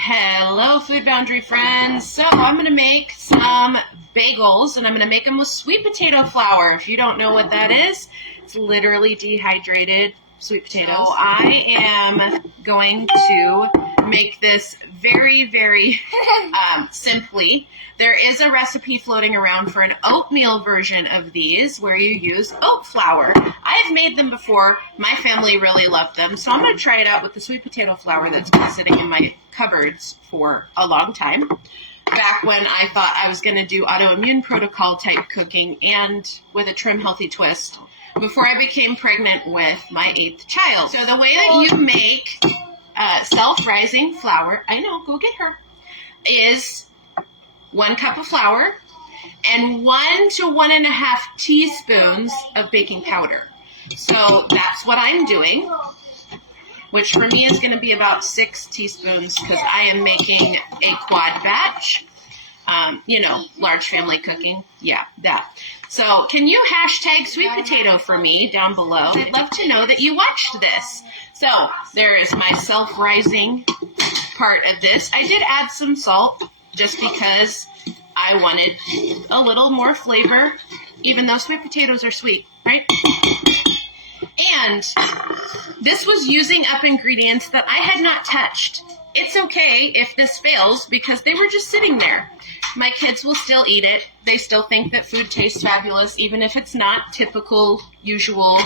Hello, Food Boundary friends. So I'm going to make some bagels, and I'm going to make them with sweet potato flour. If you don't know what that is, it's literally dehydrated sweet potatoes. So I am going to make this very, very simply. There is a recipe floating around for an oatmeal version of these where you use oat flour. I've made them before. My family really loved them, so I'm going to try it out with the sweet potato flour that's been sitting in my cupboards for a long time. Back when I thought I was going to do autoimmune protocol type cooking and with a trim healthy twist before I became pregnant with my 8th child. So the way that you make self-rising flour, I know, go get her, is 1 cup of flour and 1 to 1.5 teaspoons of baking powder. So that's what I'm doing, which for me is going to be about 6 teaspoons because I am making a quad batch. Large family cooking. Yeah, that. So can you hashtag sweet potato for me down below? I'd love to know that you watched this. So there is my self-rising part of this. I did add some salt just because I wanted a little more flavor, even though sweet potatoes are sweet, right? And this was using up ingredients that I had not touched. It's okay if this fails because they were just sitting there. My kids will still eat it. They still think that food tastes fabulous, even if it's not typical, usual.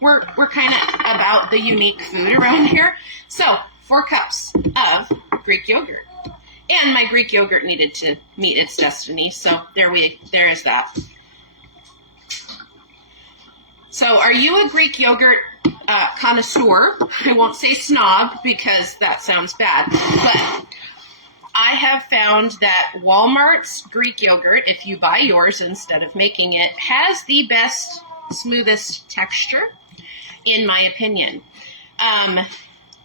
We're kind of about the unique food around here. So 4 cups of Greek yogurt. And my Greek yogurt needed to meet its destiny. So there is that. So are you a Greek yogurt connoisseur? I won't say snob because that sounds bad. But I have found that Walmart's Greek yogurt, if you buy yours instead of making it, has the best, smoothest texture, in my opinion.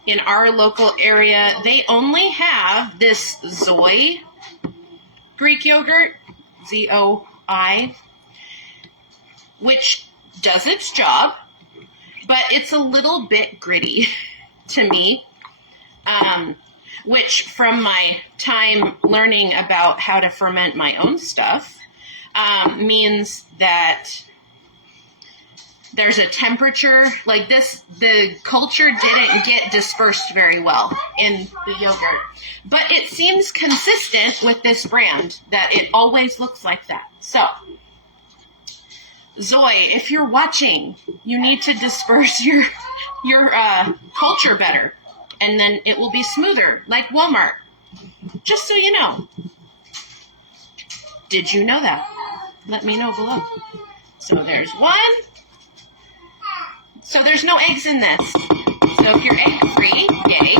In our local area, they only have this Zoi Greek yogurt, Z-O-I, which does its job, but it's a little bit gritty to me, which from my time learning about how to ferment my own stuff means that there's a temperature, like this, the culture didn't get dispersed very well in the yogurt. But it seems consistent with this brand, that it always looks like that. So, Zoe, if you're watching, you need to disperse your culture better. And then it will be smoother, like Walmart. Just so you know. Did you know that? Let me know below. So there's 1. So there's no eggs in this. So if you're egg-free, yay.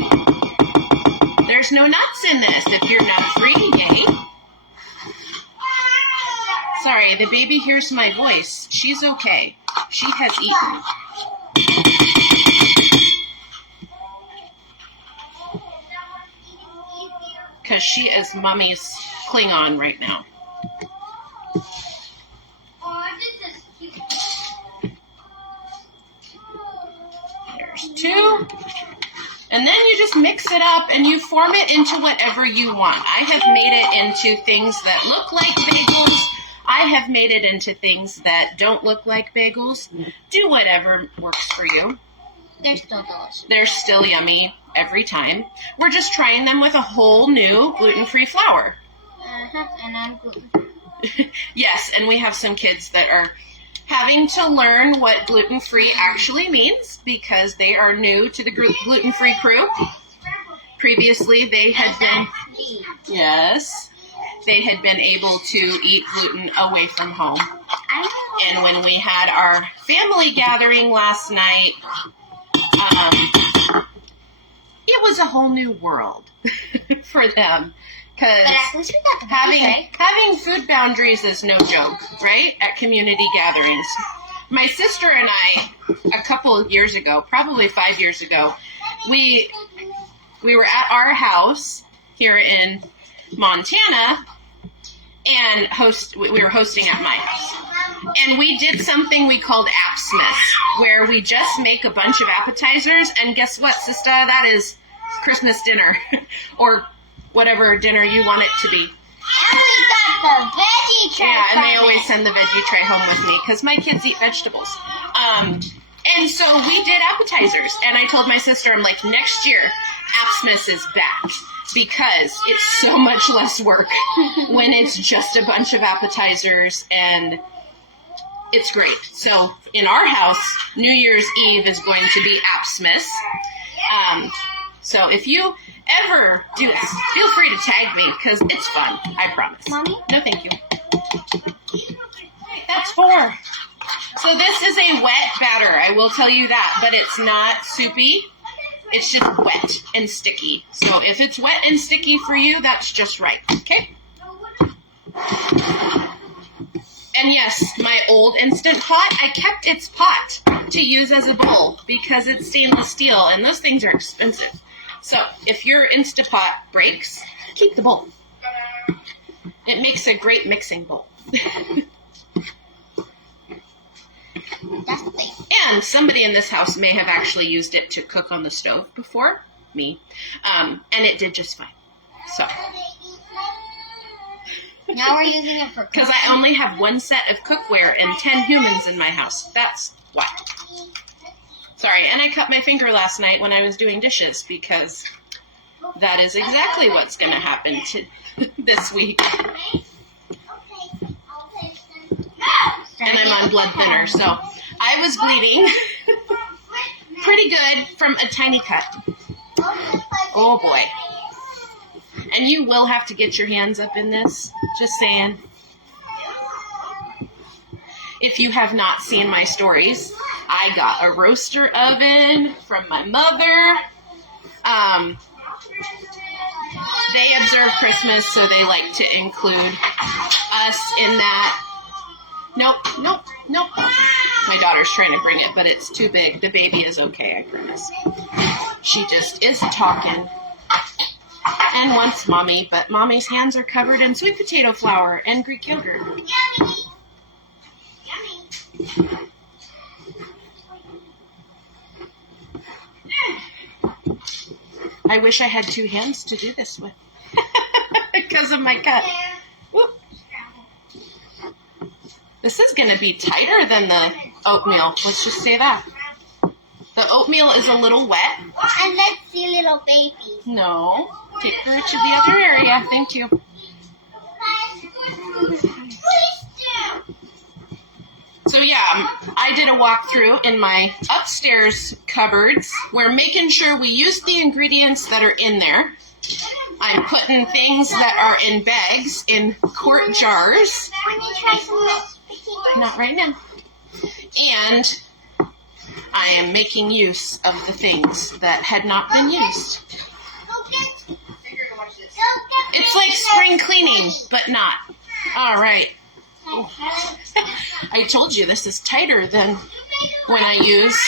There's no nuts in this. If you're nut-free, yay. Sorry, the baby hears my voice. She's okay. She has eaten. Because she is Mommy's Klingon right now. There's 2. And then you just mix it up and you form it into whatever you want. I have made it into things that look like bagels. I have made it into things that don't look like bagels. Do whatever works for you. They're still delicious. They're still yummy every time. We're just trying them with a whole new gluten-free flour. And I'm gluten-free. Yes, and we have some kids that are having to learn what gluten-free actually means because they are new to the gluten-free crew. Previously, they had been... Yes. They had been able to eat gluten away from home. And when we had our family gathering last night, it was a whole new world for them. Because having food boundaries is no joke, right? At community gatherings. My sister and I, a couple of years ago, probably 5 years ago, we were at our house here in Montana, and we were hosting at my house. And we did something we called Appsmith, where we just make a bunch of appetizers, and guess what, sister? That is Christmas dinner or whatever dinner you want it to be. And we got the veggie tray. Yeah, and from they always it. send the veggie tray home with me because my kids eat vegetables. And so we did appetizers, and I told my sister, I'm like, next year, Appsmas is back because it's so much less work when it's just a bunch of appetizers, and it's great. So in our house, New Year's Eve is going to be Appsmas. So if you ever do this, feel free to tag me because it's fun, I promise. Mommy? No, thank you. That's 4. So this is a wet batter, I will tell you that, but it's not soupy. It's just wet and sticky. So if it's wet and sticky for you, that's just right, okay? And yes, my old Instant Pot, I kept its pot to use as a bowl because it's stainless steel, and those things are expensive. So if your Instant Pot breaks, keep the bowl. It makes a great mixing bowl. That's the thing. And somebody in this house may have actually used it to cook on the stove before, me, and it did just fine. So, Now we're using it for because I only have 1 set of cookware and 10 humans in my house. That's why. Sorry, and I cut my finger last night when I was doing dishes because that is exactly what's going to happen to this week. And I'm on blood thinner, so I was bleeding pretty good from a tiny cut. Oh boy. And you will have to get your hands up in this, just saying. If you have not seen my stories, I got a roaster oven from my mother. They observe Christmas, so they like to include us in that. Nope. My daughter's trying to bring it, but it's too big. The baby is okay, I promise. She just is talking and wants mommy, but mommy's hands are covered in sweet potato flour and Greek yogurt. I wish I had 2 hands to do this with because of my cut. Whoop. This is going to be tighter than the oatmeal. Let's just say that. The oatmeal is a little wet. And let's see little babies. No. Take her to the other area. Thank you. So yeah, I did a walkthrough in my upstairs cupboards. We're making sure we use the ingredients that are in there. I'm putting things that are in bags in quart jars. Can you try some? Not right now. And I am making use of the things that had not been used. It's like spring cleaning, but not. All right. I told you this is tighter than when I use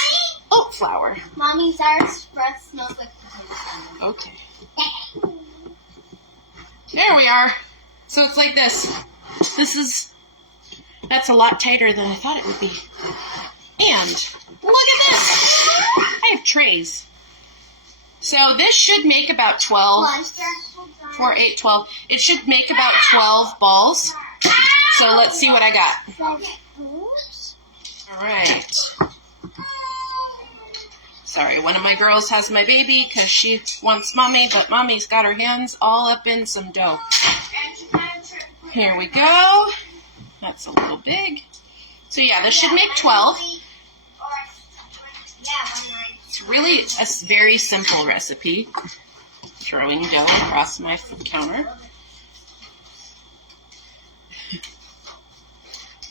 oat flour. Mommy's Irish breath smells like potato. Okay. There we are. So it's like this. That's a lot tighter than I thought it would be. And look at this. I have trays. So this should make about 12, 4, 8, 12. It should make about 12 balls. So let's see what I got. All right. Sorry, one of my girls has my baby because she wants mommy, but mommy's got her hands all up in some dough. Here we go. That's a little big. So yeah, this should make 12. It's really a very simple recipe. Throwing dough across my counter.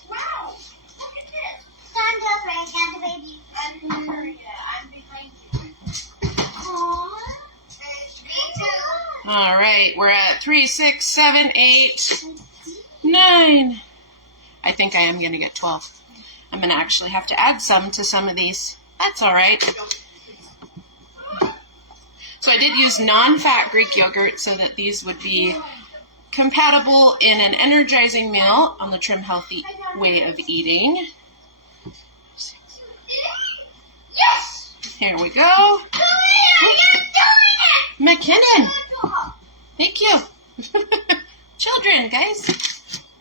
Wow, look at this. Stand up and get the baby. I'm behind you. All right, we're at 3, 6, 7, 8, 9. I think I am going to get 12. I'm going to actually have to add some to some of these. That's all right. So I did use non-fat Greek yogurt so that these would be compatible in an energizing meal on the Trim Healthy way of eating. Yes! Here we go. McKinnon. Thank you. Children, guys.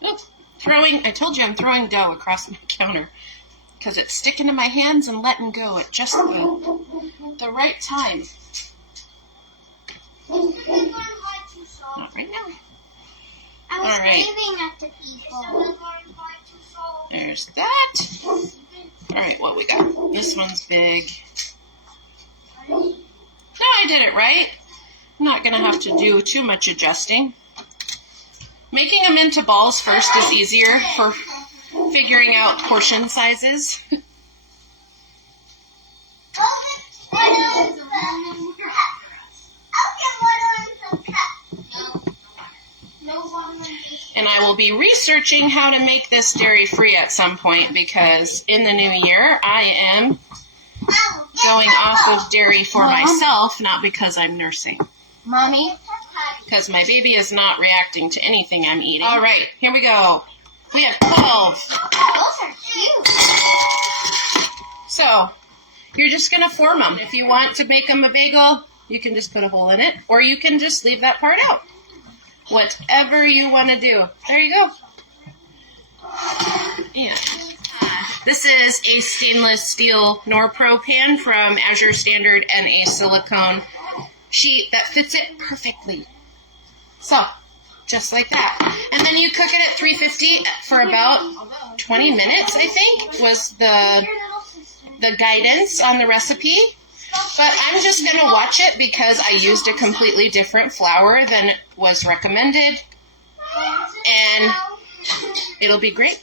Oop. I told you I'm throwing dough across my counter because it's sticking to my hands and letting go at just the right time. Not right now. I was All right. waving at the people. There's that. All right, what we got? This one's big. No, I did it right. I'm not going to have to do too much adjusting. Making them into balls first is easier for figuring out portion sizes. And I will be researching how to make this dairy-free at some point because in the new year I am going off of dairy for myself, not because I'm nursing. Mommy? Because my baby is not reacting to anything I'm eating. All right, here we go. We have 12. Those are cute. So, you're just going to form them. If you want to make them a bagel, you can just put a hole in it, or you can just leave that part out. Whatever you want to do. There you go. And this is a stainless steel Norpro pan from Azure Standard and a silicone sheet that fits it perfectly. So, just like that. And then you cook it at 350 for about 20 minutes, I think, was the guidance on the recipe. But I'm just going to watch it because I used a completely different flour than was recommended. And it'll be great.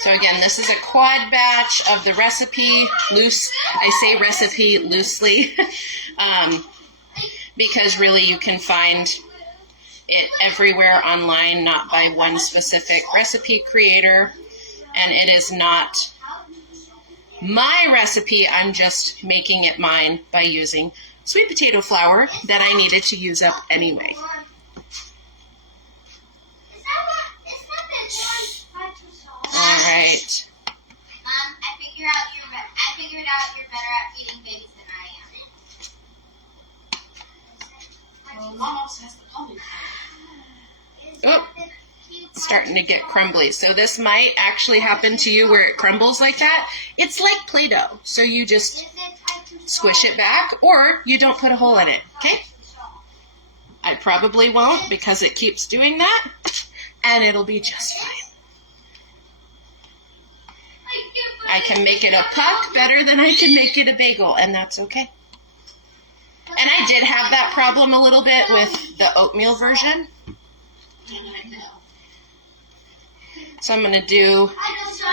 So again, this is a quad batch of the recipe. Loose, I say recipe loosely. Because really you can find it everywhere online, not by one specific recipe creator. And it is not my recipe. I'm just making it mine by using sweet potato flour that I needed to use up anyway. All right. I figured out you're better at feeding babies than I am. Mom also has the color. Oh, it's starting to get crumbly. So this might actually happen to you where it crumbles like that. It's like Play-Doh. So you just squish it back or you don't put a hole in it, okay? I probably won't because it keeps doing that and it'll be just fine. I can make it a puck better than I can make it a bagel, and that's okay. And I did have that problem a little bit with the oatmeal version. So I'm going to do,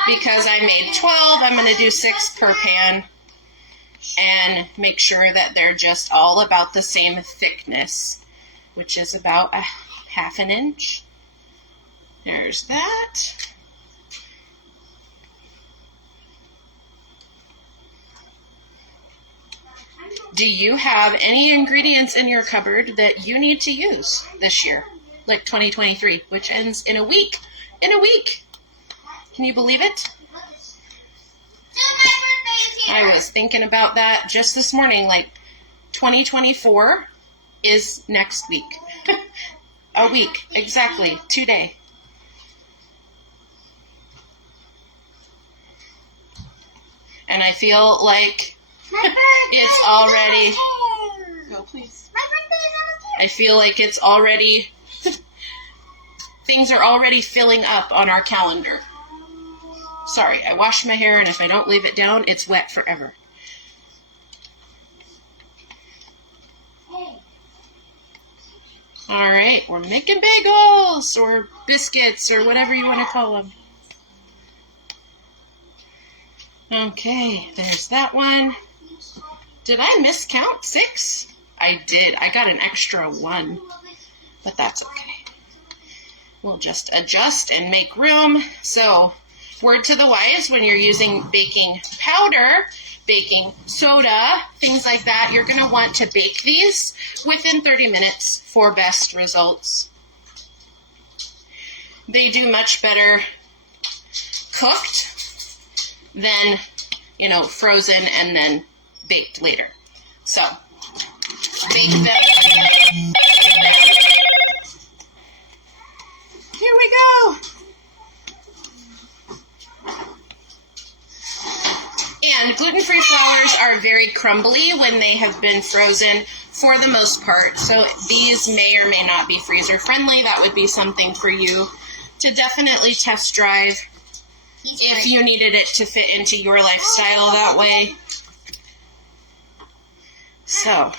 because I made 12, I'm going to do 6 per pan and make sure that they're just all about the same thickness, which is about a half an inch. There's that. Do you have any ingredients in your cupboard that you need to use this year, like 2023, which ends in a week? In a week! Can you believe it? I was thinking about that just this morning, like 2024 is next week. A week, exactly, today. And I feel like it's already, go please. I feel like it's already, things are already filling up on our calendar. Sorry, I washed my hair and if I don't leave it down, it's wet forever. All right, we're making bagels or biscuits or whatever you want to call them. Okay, there's that one. Did I miscount 6? I did. I got an extra 1, but that's okay. We'll just adjust and make room. So, word to the wise, when you're using baking powder, baking soda, things like that, you're going to want to bake these within 30 minutes for best results. They do much better cooked than, frozen and then baked later. So, bake them. Here we go. And gluten-free flours are very crumbly when they have been frozen for the most part. So these may or may not be freezer friendly. That would be something for you to definitely test drive if you needed it to fit into your lifestyle that way. So,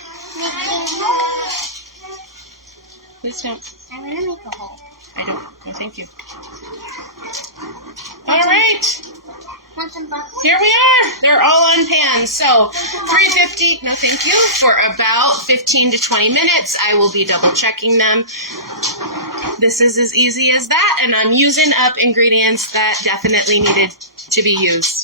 please don't. I'm going to make a hole. I don't. No, thank you. All right. Want some buckles? Here we are. They're all on pan. So 350, no thank you, for about 15 to 20 minutes. I will be double checking them. This is as easy as that, and I'm using up ingredients that definitely needed to be used.